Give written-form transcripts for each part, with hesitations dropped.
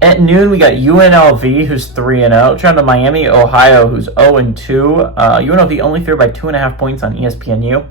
At noon, we got UNLV, who's 3-0. Down to Miami, Ohio, who's 0-2. UNLV only favored by 2.5 points on ESPNU.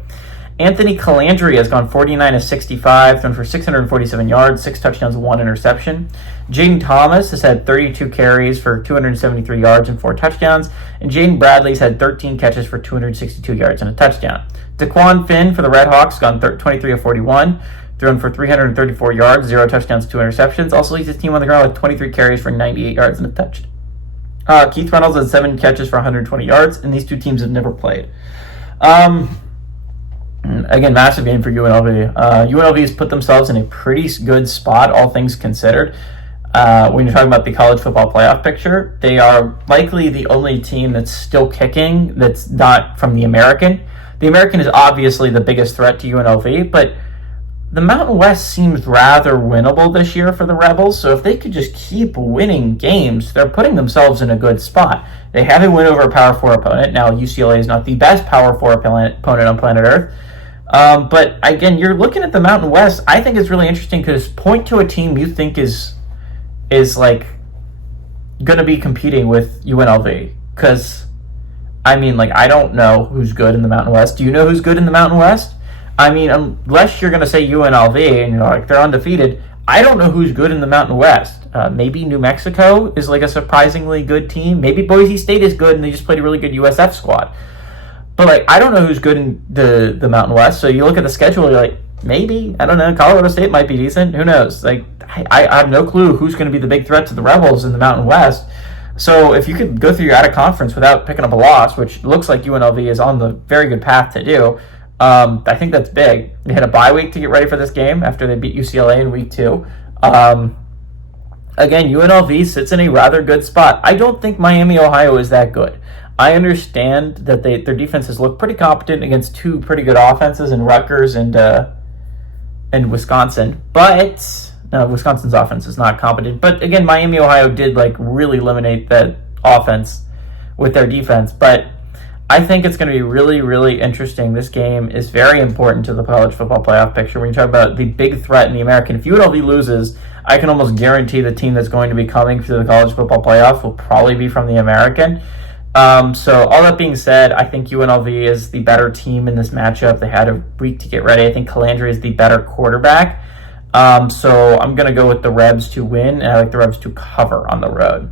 Anthony Calandri has gone 49-65, thrown for 647 yards, 6 touchdowns, 1 interception. Jaden Thomas has had 32 carries for 273 yards and 4 touchdowns. And Jaden Bradley's had 13 catches for 262 yards and a touchdown. Daquan Finn for the Red Hawks gone 23-41, thrown for 334 yards, 0 touchdowns, 2 interceptions. Also leads his team on the ground with 23 carries for 98 yards and a touchdown. Keith Reynolds had 7 catches for 120 yards, and these two teams have never played. Again, massive game for UNLV. UNLV has put themselves in a pretty good spot, all things considered. When you're talking about the college football playoff picture, they are likely the only team that's still kicking that's not from the American. The American is obviously the biggest threat to UNLV, but the Mountain West seems rather winnable this year for the Rebels, so if they could just keep winning games, they're putting themselves in a good spot. They have a win over a Power 4 opponent. Now, UCLA is not the best Power 4 opponent on planet Earth. But again, you're looking at the Mountain West. I think it's really interesting because point to a team you think is like going to be competing with UNLV. Because, I mean, like, I don't know who's good in the Mountain West. Do you know who's good in the Mountain West? I mean, unless you're going to say UNLV and you're like, they're undefeated, I don't know who's good in the Mountain West. Maybe New Mexico is like a surprisingly good team. Maybe Boise State is good and they just played a really good USF squad. But, like, I don't know who's good in the Mountain West. So you look at the schedule, you're like, maybe, I don't know, Colorado State might be decent. Who knows? Like, I have no clue who's going to be the big threat to the Rebels in the Mountain West. So if you could go through your out-of-conference without picking up a loss, which looks like UNLV is on the very good path to do, I think that's big. They had a bye week to get ready for this game after they beat UCLA in week 2. Again, UNLV sits in a rather good spot. I don't think Miami, Ohio is that good. I understand that their defenses look pretty competent against 2 pretty good offenses in Rutgers and Wisconsin, but Wisconsin's offense is not competent. But again, Miami, Ohio did like really eliminate that offense with their defense. But I think it's going to be really, really interesting. This game is very important to the college football playoff picture. When you talk about the big threat in the American, if UNLV loses, I can almost guarantee the team that's going to be coming through the college football playoff will probably be from the American. So all that being said, I think UNLV is the better team in this matchup. They had a week to get ready. I think Calandri is the better quarterback. So I'm going to go with the Rebs to win, and I like the Rebs to cover on the road.